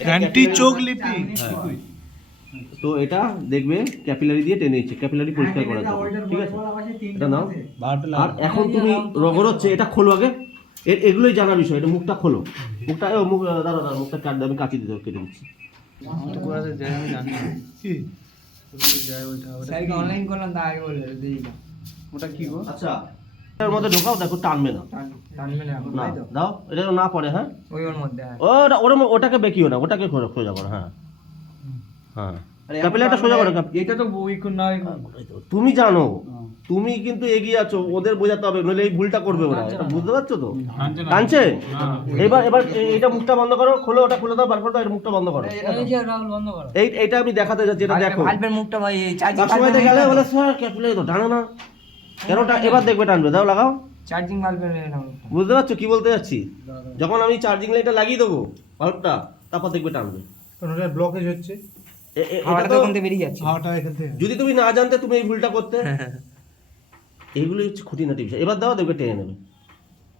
Anti চোখ লিপি। তো এটা দেখবে ক্যাপিলারি দিয়ে টেনে নিচ্ছে ক্যাপিলারি পরিষ্কার করার জন্য। ঠিক আছে? এটা নাও। আর এখন তুমি রগর হচ্ছে এটা খোলো আগে। এ- এগুলোই জানার বিষয় এটা মুখটা খোলো। মুখটা ও মুখ দাঁড়া দাঁড়া মুখটা কাট আমি কাটি দিতে কেটে দিচ্ছি। অনলাইন করলাম ওটা কি গো? আচ্ছা এর মধ্যে ঢোকাও দেখো টানবে না। টানবে না না দাও এটা না পড়ে হ্যাঁ? ওই ওর মধ্যে হ্যাঁ। ওটা ওর ওটাকে বেঁকিও না ওটাকে সোজা করো হ্যাঁ। হ্যাঁ। ক্যাপিলারিটা সোজা করো এটা তো না তুমি জানো তুমি কিন্তু এগিয়ে আছো ওদের বোঝাতে হবে নইলে এই ভুলটা করবে ওরা বুঝতে পারছ তো? টানছে এবার এবার এটা মুখটা বন্ধ করো খোলো ওটা খুলে দাও বার করে দাও এটা মুখটা বন্ধ করো। এই যে রাহুল বন্ধ করো। এই এইটা আমি দেখাতে যাচ্ছি এটা দেখো। মুখটা ভাই গেলে বলে স্যার ক্যাপিলারি তো টানো না। কেন টা- এবার দেখবে টানবে দাও লাগাও। চার্জিং ভালভের বুঝতে পারছ কি বলতে যাচ্ছি? যখন আমি চার্জিং লাইটটা লাগিয়ে দেবো বাল্বটা তারপর দেখবে টানবে। ব্লকেজ হচ্ছে। যদি তুমি না জানতে তুমি এই ভুলটা করতে এইগুলো হচ্ছে খুঁটিনাটি বিষয়। এবার দাও দেখবে টেনে নেবে।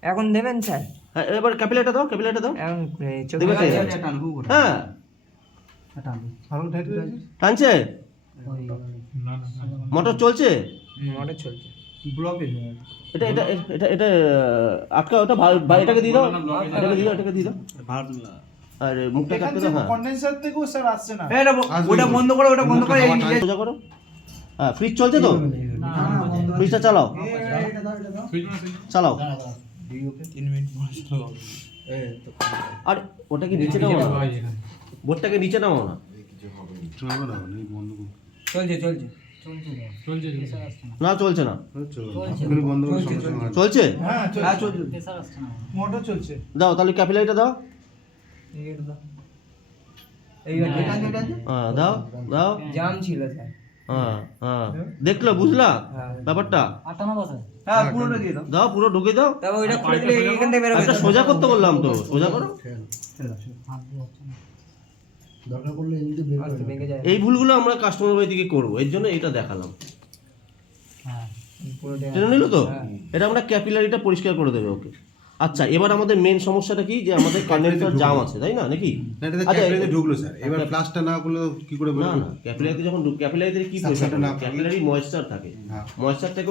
এখন দেবেন স্যার? হ্যাঁ এবার ক্যাপিলারিটা দাও ক্যাপিলারিটা দাও। এখন দেখবে টেনে হ্যাঁ। টানছে। মোটর চলছে? মোটর চলছে। ব্লকেজ এটা এটা এটা এটা আটকা ওটা এটাকে দিয়ে দাও। এটাকে দিয়ে দাও এটাকে দিয়ে দাও। আর মুখটা কাটতে দাও হ্যাঁ। কন্ডেন্সার থেকেও স্যার আসছে না। ওটা বন্ধ করো ওটা বন্ধ করো এই সোজা করো। হ্যাঁ ফ্রিজ চলছে তো? ফ্রিজটা চালাও। চালাও। আর ওটাকে নিচে নাও না। বোর্ডটাকে নিচে নাও না। চলছে না চলছে চলছে। হ্যাঁ চলছে মোটর চলছে দাও তাহলে ক্যাপিলারিটা দাও হ্যাঁ দাও দাও জাম ছিল স্যার হ্যাঁ হ্যাঁ দেখল বুঝলা হ্যাঁ ব্যাপারটা হ্যাঁ পুরোটা দিয়ে দাও দাও পুরো ঢুকে দাও সোজা করতে বললাম তো সোজা করো আর তো ভেঙে যায়। এই ভুলগুলো আমরা কাস্টমার বাড়ি থেকে করব এর জন্য এটা দেখালাম। পুরোটা টেনে নিল তো? এটা আমরা ক্যাপিলারিটা পরিষ্কার করে দেবে ওকে। আচ্ছা এবার আমাদের মেন সমস্যাটা কি? যে আমাদের কন্ডেন্সার জাম আছে তাই না নাকি? আচ্ছা, ক্যাপিলারিতে ঢুকলো স্যার। এবার ফ্লাশটা না করলে কি করে না না ক্যাপিলারিতে যখন ক্যাপিলারিতে কি না ক্যাপিলারি ময়েশ্চার থাকে। হ্যাঁ। ময়েশ্চারটাকে